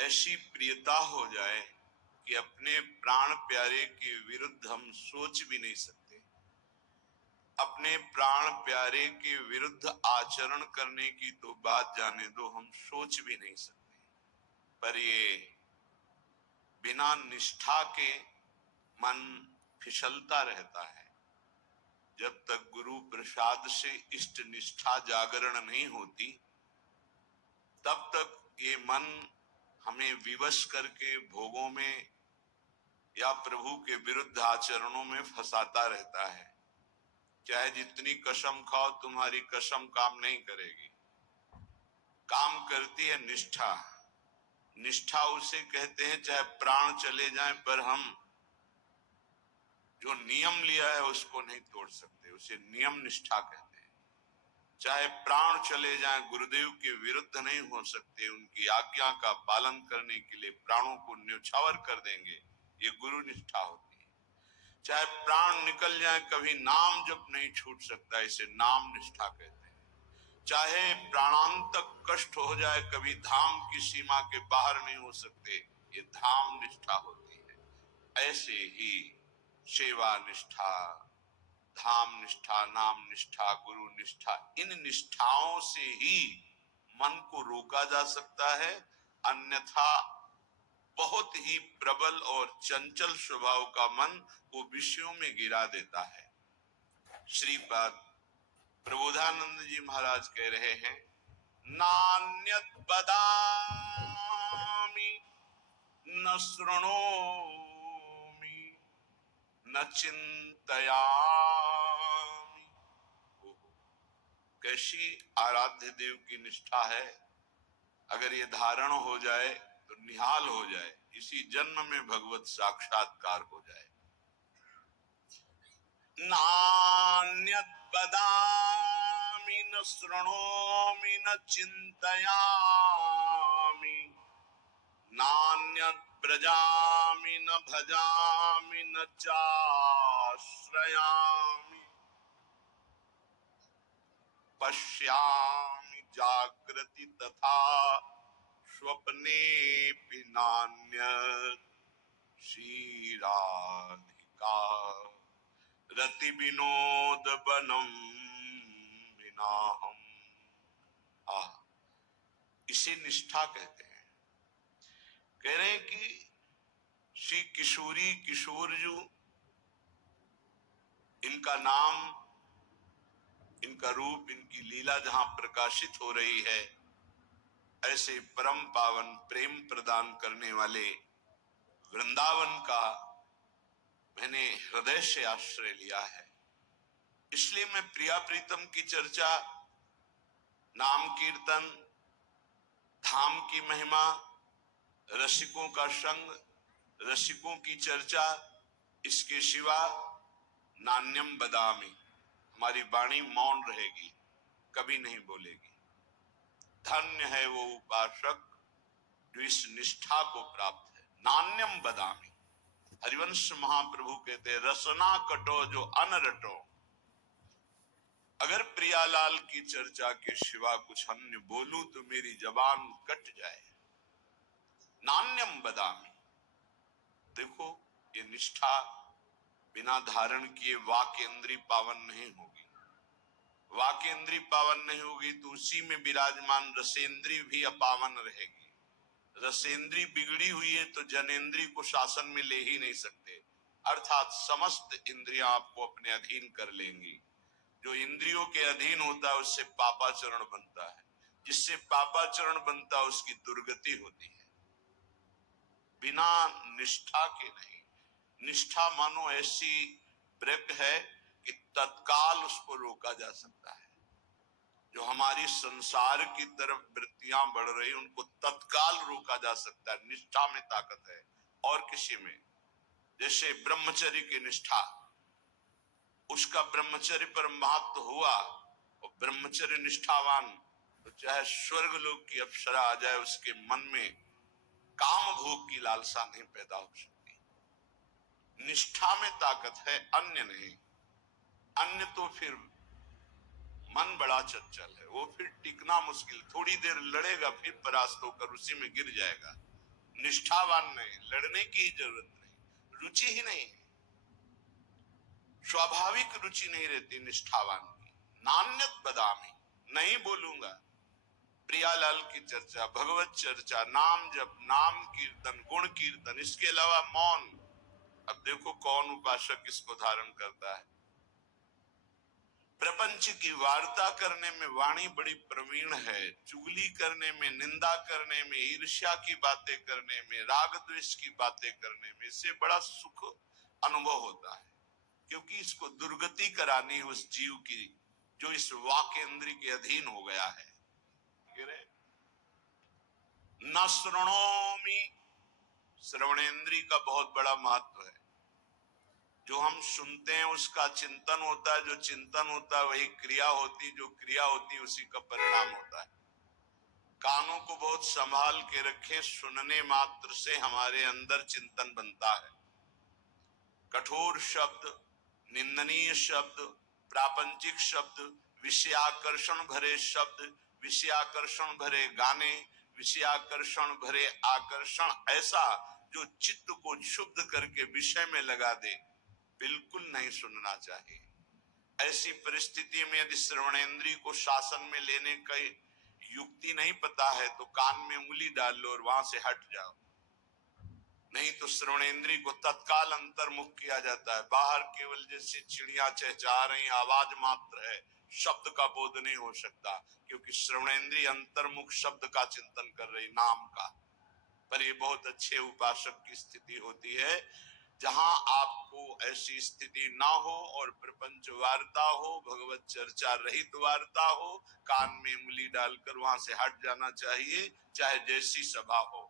ऐसी प्रियता हो जाए कि अपने प्राण प्यारे के विरुद्ध हम सोच भी नहीं सकते, अपने प्राण प्यारे के विरुद्ध आचरण करने की तो बात जाने दो, हम सोच भी नहीं सकते। पर ये बिना निष्ठा के मन फिसलता रहता है। जब तक गुरु प्रसाद से इष्ट निष्ठा जागरण नहीं होती, तब तक ये मन हमें विवश करके भोगों में या प्रभु के विरुद्ध आचरणों में फंसाता रहता है। चाहे जितनी कसम खाओ, तुम्हारी कसम काम नहीं करेगी। काम करती है निष्ठा। निष्ठा उसे कहते हैं चाहे प्राण चले जाएं, पर हम जो नियम लिया है उसको नहीं तोड़ सकते, उसे नियम निष्ठा कहते हैं। चाहे प्राण चले जाएं, गुरुदेव के विरुद्ध नहीं हो सकते, उनकी आज्ञा का पालन करने के लिए प्राणों को न्योछावर कर देंगे, ये गुरु निष्ठा होती है। चाहे प्राण निकल जाए, कभी नाम जप नहीं छूट सकता, इसे नाम निष्ठा कहते हैं। चाहे प्राणांतक कष्ट हो जाए, कभी धाम की सीमा के बाहर नहीं हो सकते, ये धाम निष्ठा होती है। ऐसे ही सेवा निष्ठा, धाम निष्ठा, नाम निष्ठा, गुरु निष्ठा, इन निष्ठाओं से ही मन को रोका जा सकता है। अन्यथा बहुत ही प्रबल और चंचल स्वभाव का मन वो विषयों में गिरा देता है। श्रीपाद प्रबोधानंद जी महाराज कह रहे हैं, नान्यत बदामि न शृणोमि न चिंतयामि। कैसी आराध्य देव की निष्ठा है! अगर ये धारण हो जाए तो निहाल हो जाए, इसी जन्म में भगवत साक्षात्कार हो जाए। नान्यत बदामि न शृणोमि न चिंतयामि, नान्यत व्रजामि न भजामि न चाश्रयामि, पश्यामि जागृति तथा स्वप्नेऽपि नान्यत् श्रीराधिका रति विनोद बनम विनाहम। इसे निष्ठा कहते हैं। कह रहे हैं कि श्री किशोरी किशोरजू, इनका नाम, इनका रूप, इनकी लीला जहां प्रकाशित हो रही है, ऐसे परम पावन प्रेम प्रदान करने वाले वृंदावन का मैंने हृदय से आश्रय लिया है। इसलिए मैं प्रिया प्रीतम की चर्चा, नाम कीर्तन, धाम की महिमा, रसिकों का संग, रसिकों की चर्चा, इसके सिवा नान्यम बदामी, हमारी वाणी मौन रहेगी, कभी नहीं बोलेगी। धन्य है वो उपासक जो इस निष्ठा को प्राप्त है। नान्यम बदामी, हरिवंश महाप्रभु कहते हैं, रसना कटो जो अन रटो। अगर प्रियालाल की चर्चा के सिवा कुछ अन्य बोलूं तो मेरी जबान कट जाए। नान्यम बदामी। देखो, ये निष्ठा बिना धारण किए वाक्येंद्री पावन नहीं होगी। वाक्येंद्री पावन नहीं होगी तो उसी में विराजमान रसेंद्री भी अपावन रहेगी। रसेंद्री बिगड़ी हुई है तो जनेंद्री को शासन में ले ही नहीं सकते, अर्थात समस्त इंद्रियां आपको अपने अधीन कर लेंगी। जो इंद्रियों के अधीन होता है उससे पापाचरण बनता है, जिससे पापाचरण बनता है उसकी दुर्गति होती है। बिना निष्ठा के नहीं। निष्ठा मानो ऐसी ब्रेक है कि तत्काल उसको रोका जा सकता है। जो हमारी संसार की तरफ वृत्तियां बढ़ रही, उनको तत्काल रोका जा सकता है। निष्ठा में ताकत है और किसी में। जैसे ब्रह्मचर्य की निष्ठा, उसका ब्रह्मचर्य पर महत्व हुआ और ब्रह्मचर्य निष्ठावान तो चाहे स्वर्ग लोक की अप्सरा आ जाए, उसके मन में काम भोग की लालसा नहीं पैदा हो सकती। निष्ठा में ताकत है, अन्य नहीं। अन्य तो फिर मन बड़ा चंचल है, वो फिर टिकना मुश्किल, थोड़ी देर लड़ेगा फिर परास्त होकर उसी में गिर जाएगा। निष्ठावान नहीं, लड़ने की ही जरूरत नहीं, रुचि ही नहीं, स्वाभाविक रुचि नहीं रहती निष्ठावान की। नान्यत बदामी, नहीं बोलूंगा। प्रियालाल की चर्चा, भगवत चर्चा, नाम जप, नाम कीर्तन, गुण कीर्तन, इसके अलावा मौन। अब देखो कौन उपासक इसको धारण करता है। प्रपंच की वार्ता करने में वाणी बड़ी प्रवीण है, चुगली करने में, निंदा करने में, ईर्ष्या की बातें करने में, राग द्वेष की बातें करने में, इससे बड़ा सुख अनुभव होता है, क्योंकि इसको दुर्गति करानी है उस जीव की जो इस वाक्येंद्री के अधीन हो गया है। न श्रृणोमि, श्रवणेन्द्री का बहुत बड़ा महत्व है। जो हम सुनते हैं उसका चिंतन होता है, जो चिंतन होता है वही क्रिया होती, जो क्रिया होती है उसी का परिणाम होता है। कानों को बहुत संभाल के रखें, सुनने मात्र से हमारे अंदर चिंतन बनता है। कठोर शब्द, निंदनीय शब्द, प्रापंचिक शब्द, विषयाकर्षण भरे शब्द, विषयाकर्षण भरे गाने, विषयाकर्षण भरे आकर्षण, ऐसा जो चित्त को क्षुब्ध करके विषय में लगा दे, बिल्कुल नहीं सुनना चाहिए। ऐसी परिस्थिति में यदि श्रवणेंद्रिय को शासन में लेने का युक्ति नहीं पता है तो कान में उंगली डाल लो और वहां से हट जाओ, नहीं तो श्रवणेंद्रिय को तत्काल अंतर्मुख किया जाता है। बाहर केवल जैसे चिड़िया चहचहा रही आवाज मात्र है, शब्द का बोध नहीं हो सकता, क्योंकि श्रवणेंद्रिय अंतर्मुख शब्द का चिंतन कर रही, नाम का। पर ये बहुत अच्छे उपासक की स्थिति होती है जहां आपको ऐसी स्थिति ना हो और प्रपंच वार्ता हो, भगवत चर्चा रहित वार्ता हो, कान में उंगली डालकर वहां से हट जाना चाहिए, चाहे जैसी सभा हो,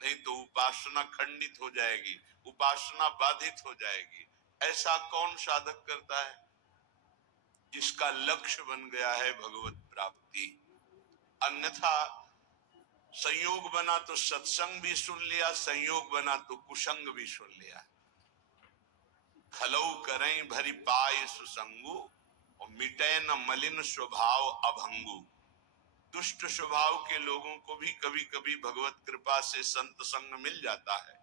नहीं तो उपासना खंडित हो जाएगी, उपासना बाधित हो जाएगी। ऐसा कौन साधक करता है? जिसका लक्ष्य बन गया है भगवत प्राप्ति। अन्यथा संयोग बना तो सत्संग भी सुन लिया, संयोग बना तो कुसंग भी सुन लिया। खलौ करें भरी पाए सुसंगु, और मिटे न मलिन स्वभाव अभंगु। दुष्ट स्वभाव के लोगों को भी कभी कभी भगवत कृपा से संत संग मिल जाता है,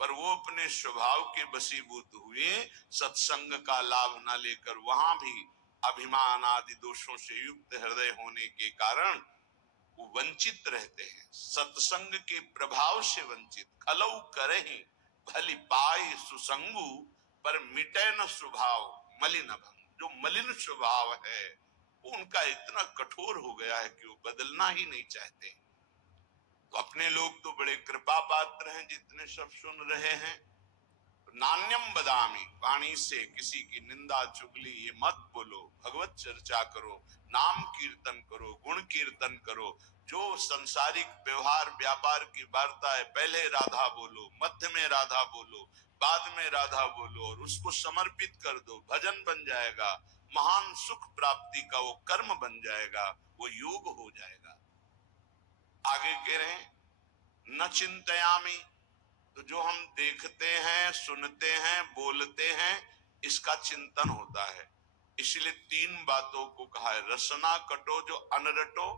पर वो अपने स्वभाव के वशीभूत हुए सत्संग का लाभ न लेकर वहां भी अभिमान आदि दोषों से युक्त हृदय होने के कारण वो वंचित रहते हैं, सत्संग के प्रभाव से वंचित। खलौ करें भली पाए सुसंगु, पर मिटे न स्वभाव मलिन भंग। जो मलिन स्वभाव है वो उनका इतना कठोर हो गया है कि वो बदलना ही नहीं चाहते। तो अपने लोग तो बड़े कृपा पात्र हैं जितने सब सुन रहे हैं। नान्यम बदामी, वाणी से किसी की निंदा चुगली ये मत बोलो, भगवत चर्चा करो, नाम कीर्तन करो, गुण कीर्तन करो। जो संसारिक व्यवहार व्यापार की वार्ता है, पहले राधा बोलो, मध्य में राधा बोलो, बाद में राधा बोलो, और उसको समर्पित कर दो, भजन बन जाएगा, महान सुख प्राप्ति का वो कर्म बन जाएगा, वो योग हो जाएगा। आगे कह रहे हैं न चिंतयामी, तो जो हम देखते हैं, सुनते हैं, बोलते हैं, इसका चिंतन होता है। इसलिए तीन बातों को कहा है, रसना कटो जो अनरटो,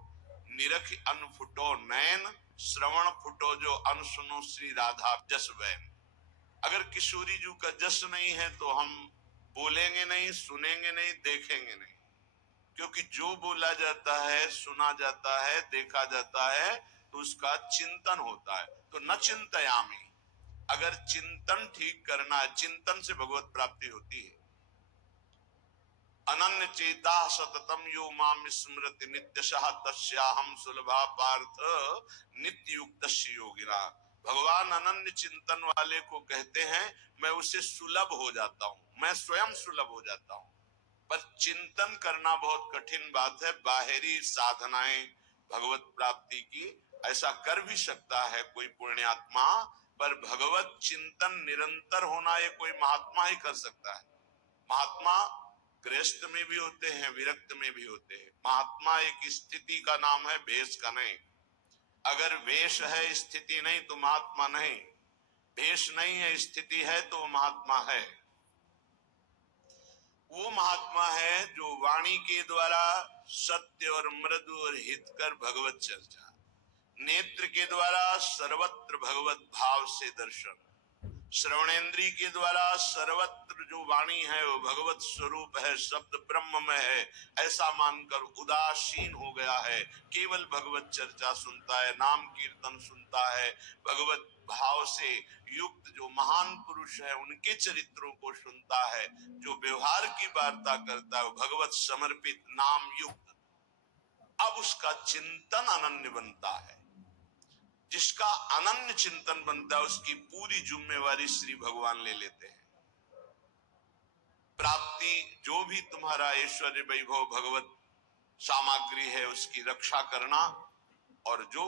निरख अनफुटो नैन, श्रवण फुटो जो अनसुनो श्री राधा जस वैन। अगर किशोरी जी का जस नहीं है तो हम बोलेंगे नहीं, सुनेंगे नहीं, देखेंगे नहीं, क्योंकि जो बोला जाता है, सुना जाता है, देखा जाता है तो उसका चिंतन होता है। तो न चिंतयामी, अगर चिंतन ठीक करना है, चिंतन से भगवत प्राप्ति होती है। अनन्य चेता सततम यो माम स्मृति नित्यशः तस्याहं सुलभा पार्थ नित्य युक्तस्य योगिना। भगवान अनन्य चिंतन वाले को कहते हैं मैं उसे सुलभ हो जाता हूँ, मैं स्वयं सुलभ हो जाता हूँ। पर चिंतन करना बहुत कठिन बात है। बाहरी साधनाएं भगवत प्राप्ति की ऐसा कर भी सकता है कोई पुण्यात्मा, पर भगवत चिंतन निरंतर होना ये कोई महात्मा ही कर सकता है। महात्मा गृहस्थ में भी होते हैं, विरक्त में भी होते हैं। महात्मा एक स्थिति का नाम है, भेष का नहीं। अगर वेश है, स्थिति नहीं, तो महात्मा नहीं। भेष नहीं है, स्थिति है, तो महात्मा है। वो महात्मा है जो वाणी के द्वारा सत्य और मृदु और हितकर भगवत चर्चा, नेत्र के द्वारा सर्वत्र भगवत भाव से दर्शन, श्रवणेन्द्रिय के द्वारा सर्वत्र जो वाणी है वो भगवत स्वरूप है, शब्द ब्रह्म में है, ऐसा मानकर उदासीन हो गया है, केवल भगवत चर्चा सुनता है, नाम कीर्तन सुनता है, भगवत भाव से युक्त जो महान पुरुष है उनके चरित्रों को सुनता है, जो व्यवहार की वार्ता करता है वो भगवत समर्पित नाम युक्त, अब उसका चिंतन अनन्य बनता है। जिसका अनन्य चिंतन बनता है उसकी पूरी जिम्मेवारी श्री भगवान ले लेते हैं। प्राप्ति जो भी तुम्हारा ऐश्वर्य वैभव भगवत सामग्री है उसकी रक्षा करना, और जो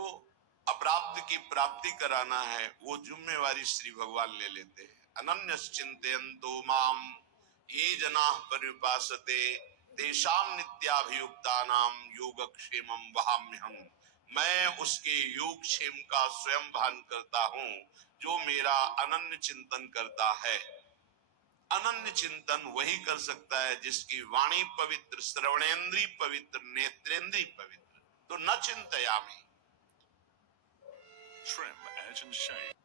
अप्राप्त की प्राप्ति कराना है वो जिम्मेवारी श्री भगवान ले लेते हैं। अनन्य चिंतयन्तो माम ये जनाः पर्युपासते तेषां नित्याभियुक्तानां योगक्षेमं वहाम्यहम्। मैं उसके योग क्षेम का स्वयं भान करता हूं जो मेरा अनन्य चिंतन करता है। अनन्य चिंतन वही कर सकता है जिसकी वाणी पवित्र, श्रवणेन्द्रिय पवित्र, नेत्रेंद्रिय पवित्र। तो न चिंतयामि,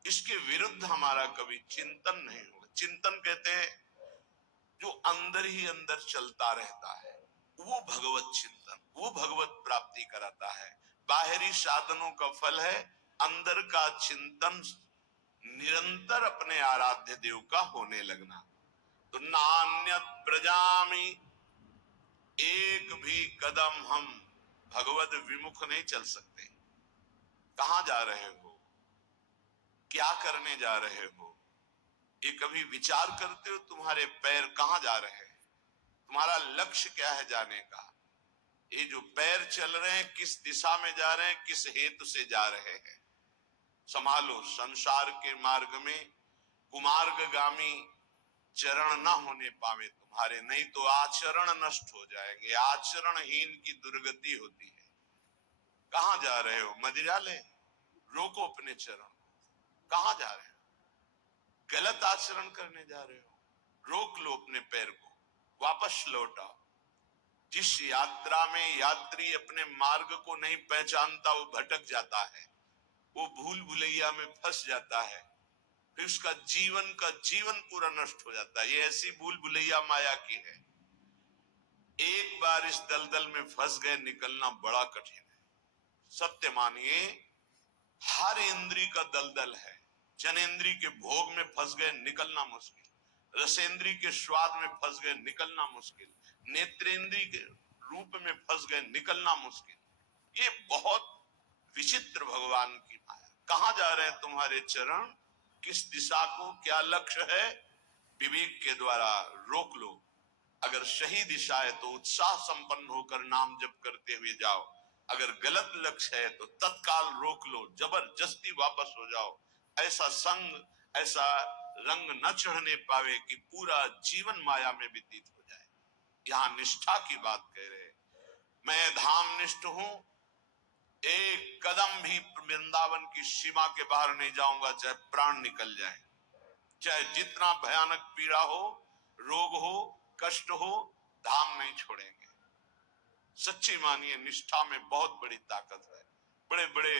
इसके विरुद्ध हमारा कभी चिंतन नहीं होगा। चिंतन कहते हैं जो अंदर ही अंदर चलता रहता है, वो भगवत चिंतन, वो भगवत प्राप्ति कराता है। बाहरी साधनों का फल है अंदर का चिंतन, निरंतर अपने आराध्य देव का होने लगना। तो नान्यत प्रजामि, एक भी कदम हम भगवत विमुख नहीं चल सकते। कहां जा रहे हो, क्या करने जा रहे हो, ये कभी विचार करते हो? तुम्हारे पैर कहां जा रहे हैं, तुम्हारा लक्ष्य क्या है जाने का? ये जो पैर चल रहे हैं किस दिशा में जा रहे हैं, किस हेतु से जा रहे हैं? संभालो, संसार के मार्ग में कुमार्गगामी चरण न होने पावे तुम्हारे, नहीं तो आचरण नष्ट हो जाएंगे। आचरणहीन की दुर्गति होती है। कहां जा रहे हो? मदिरालय? रोको अपने चरण। कहां जा रहे हो? गलत आचरण करने जा रहे हो? रोक लो अपने पैर को, वापस लौटाओ। जिस यात्रा में यात्री अपने मार्ग को नहीं पहचानता वो भटक जाता है, वो भूल भुलैया में फंस जाता है, फिर उसका जीवन पूरा नष्ट हो जाता है। ये ऐसी भूल भुलैया माया की है। एक बार इस दलदल में फंस गए, निकलना बड़ा कठिन है। सत्य मानिए, हर इंद्री का दलदल है। जनेन्द्री के भोग में फंस गए, निकलना मुश्किल। रसेंद्री के स्वाद में फंस गए, निकलना मुश्किल। नेत्रेंद्री के रूप में फंस गए, निकलना मुश्किल। ये बहुत विचित्र भगवान की माया। कहां जा रहे हैं तुम्हारे चरण, किस दिशा को, क्या लक्ष्य है? विवेक के द्वारा रोक लो। अगर सही दिशा है तो उत्साह संपन्न होकर नाम जप करते हुए जाओ, अगर गलत लक्ष्य है तो तत्काल रोक लो, जबरदस्ती वापस हो जाओ। ऐसा संग, ऐसा रंग न चढ़ने पावे कि पूरा जीवन माया में व्यतीत हो जाए। यहाँ निष्ठा की बात कह रहे। मैं धाम निष्ठ हूं, एक कदम भी वृंदावन की सीमा के बाहर नहीं जाऊंगा, चाहे प्राण निकल जाए, चाहे जितना भयानक पीड़ा हो, रोग हो, कष्ट हो, धाम नहीं छोड़ेंगे। सच्ची मानिए, निष्ठा में बहुत बड़ी ताकत है। बड़े बड़े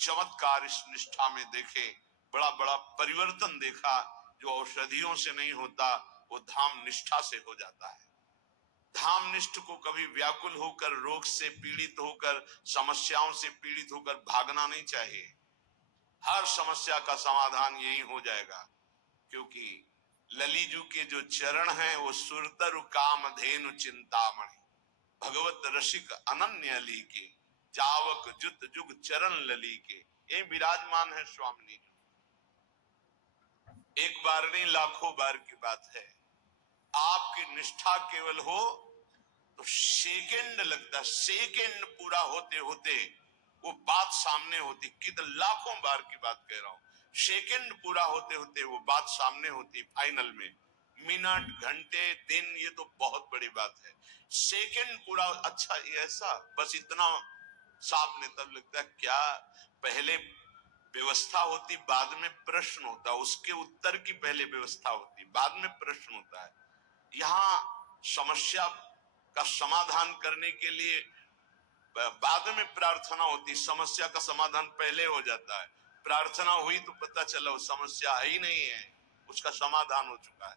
चमत्कार इस निष्ठा में देखे, बड़ा बड़ा परिवर्तन देखा। जो औषधियों से नहीं होता वो धाम निष्ठा से हो जाता है। धाम निष्ठ को कभी व्याकुल होकर, रोग से पीड़ित होकर, समस्याओं से पीड़ित होकर भागना नहीं चाहिए। हर समस्या का समाधान यही हो जाएगा, क्योंकि ललीजू के जो चरण हैं वो सुरतरु कामधेनु चिंतामणि, भगवत रसिक अनन्य अली के, जावक जुत जुग चरण लली के, ये विराजमान है स्वामी जी। एक बार नहीं, लाखों बार की बात है। आपकी निष्ठा केवल हो तो सेकंड लगता, सेकंड पूरा होते होते वो बात सामने होती। कितने लाखों बार की बात कह रहा हूं, सेकंड पूरा होते होते वो बात सामने होती। फाइनल में मिनट, घंटे, दिन, ये तो बहुत बड़ी बात है। सेकंड पूरा, अच्छा ये ऐसा, बस इतना सामने। तब लगता है क्या पहले व्यवस्था होती, बाद में प्रश्न होता, उसके उत्तर की पहले व्यवस्था होती, बाद में प्रश्न होता है। यहाँ समस्या का समाधान करने के लिए बाद में प्रार्थना होती, समस्या का समाधान पहले हो जाता है। प्रार्थना हुई तो पता चला वो समस्या ही नहीं है, उसका समाधान हो चुका है।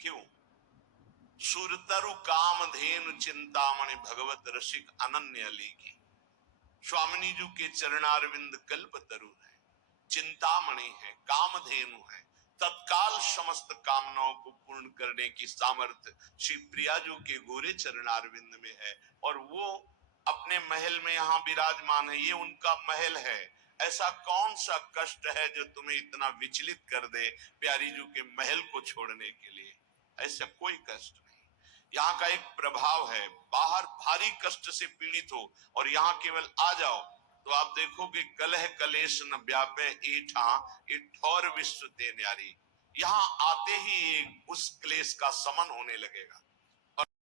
क्यों? सुरतरु कामधेनु चिंतामणि भगवत रसिक अनन्य लीगी। स्वामिनी जी के चरणारविंद कल्पतरु है, चिंतामणि है, कामधेनु है, तत्काल समस्त कामनाओं को पूर्ण करने की सामर्थ्य श्री प्रियाजू के गोरे चरणारविंद में है। और वो अपने महल में यहाँ विराजमान है, ये उनका महल है। ऐसा कौन सा कष्ट है जो तुम्हें इतना विचलित कर दे प्यारी जू के महल को छोड़ने के लिए? ऐसा कोई कष्ट नहीं। यहाँ का एक प्रभाव है, बाहर भारी कष्ट से पीड़ित हो और यहाँ केवल आ जाओ तो आप देखोगे कलह कलेश न व्यापे ईठा ठौर विश्व ते न्यारी। यहाँ आते ही एक उस क्लेश का समन होने लगेगा।